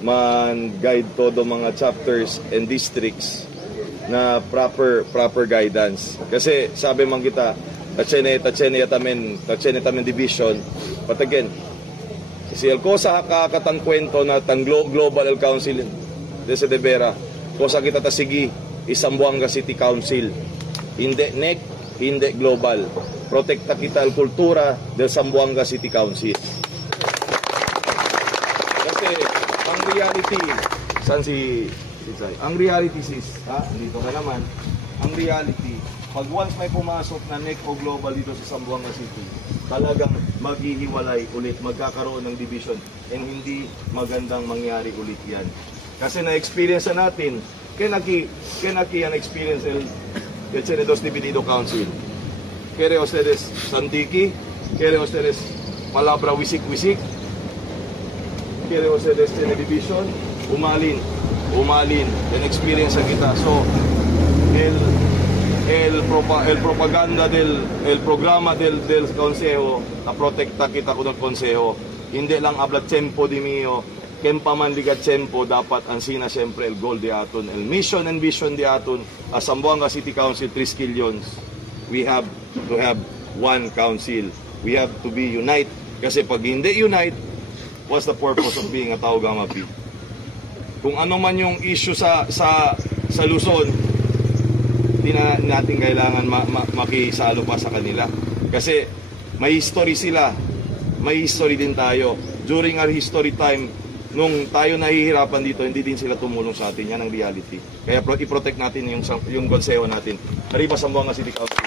man-guide todo mga chapters and districts na proper guidance. Kasi sabi man kita, Tachene tamen division, but again, si el cosa kakatang kwento na tang Global Council de Sedebera, cosa kita tasigi Zamboanga City Council, hindi NEC, hindi global. Protekta kita al kultura del Zamboanga City Council. Kasi ang reality, saan si Chay? Ang reality sis, dito ka naman, ang reality, pag once may pumasok na NEC o global dito sa Zamboanga City, talagang maghihiwalay ulit, magkakaroon ng division, and hindi magandang mangyari ulit yan. Kasi na-experience na natin, kenaki ang experience el dos Dividido Council. Kere ustedes Santiki, kere ustedes palabra wisik-wisik, kere ustedes tiene division, umalin, and experience kita. So, el propaganda el programa del consejo na protekta kita ko ng consejo, hindi lang habla tempo di mio, kempa man ligat tempo, dapat ansina siyempre el goal di aton, el mission and vision di aton as Zamboanga City Council 3 skillions. We have to have one council, we have to be unite, kasi pag hindi unite, what's the purpose of being a Tau Gamma Pi? Kung ano man yung issue sa Luzon, hindi na natin kailangan makisalo pa sa kanila. Kasi may history sila, may history din tayo. During our history time, nung tayo nahihirapan dito, hindi din sila tumulong sa atin. Yan ang reality. Kaya i-protect natin yung konseho natin. Arriba Zamboanga City Council.